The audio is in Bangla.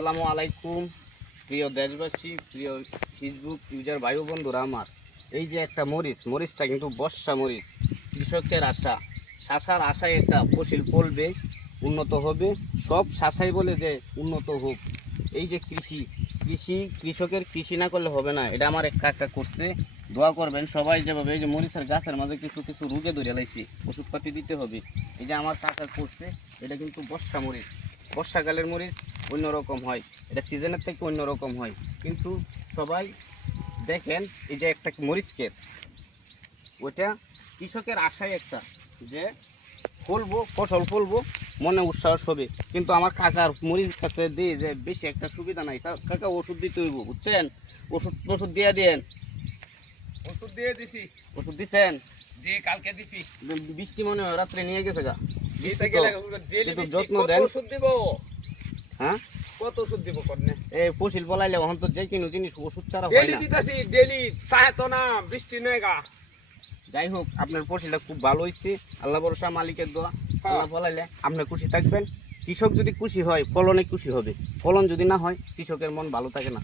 আসসালামু আলাইকুম প্রিয় দেশবাসী, প্রিয় ফেসবুক ইউজার ভাই ও বন্ধুরা আমার। এই যে একটা মরিচটা কিন্তু বর্ষা মরিচ, কৃষকের আশা, শাসার আশায় একটা ফসল ফলবে, উন্নত হবে। সব শাসাই বলে যে উন্নত হোক। এই যে কৃষকের কৃষি না করলে হবে না। এটা আমার এক কাকা করছে, দোয়া করবেন সবাই। যেভাবে এই যে মরিচের গাছের মাঝে কিছু কিছু রোগে ধরে লাইছি, ওষুধপাতি দিতে হবে। এই যে আমার কাকা করছে, এটা কিন্তু বর্ষা মরিচ। বর্ষাকালের মরিচ অন্যরকম হয়, এটা সিজনের থেকে অন্যরকম হয়। কিন্তু সবাই দেখেন, এই যে একটা মরিচ ক্ষেত, ওটা কৃষকের আশায় একটা যে ফলবো, ফসল ফলবো, মনে উৎসাহ হবে। কিন্তু আমার কাকার মরিচ কাছে দিয়ে যে বেশি একটা সুবিধা নাই। কাকা ওষুধ দিতে হইব, বুঝছেন? ওষুধ দিয়ে দেন। ওষুধ দিয়ে দিছি। ওষুধ দিচ্ছেন? যে কালকে দিছি। বৃষ্টি মনে হয় রাত্রে নিয়ে গেছে গা। দিতে গেলে কিন্তু যত্ন কত দেন। ওষুধ দিব? হ্যাঁ, কত ওষুধ দিব করনে? এই ফসল বলাইলে এখন তো যে কোনো জিনিস ওষুধ ছাড়া হয় ডেলি না। দিতাছি, ডেলি চায় তো না, বৃষ্টি নেই গা। যাই হোক, আপনার ফসলটা খুব ভালো হয়েছে, আল্লাহ ভরসা, মালিকের দোয়া। হ্যাঁ। আল্লাহ ফলাইলে আপনি খুশি থাকবেন। কৃষক যদি খুশি হয়, ফলনে খুশি হবে। ফলন যদি না হয়, কৃষকের মন ভালো থাকে না।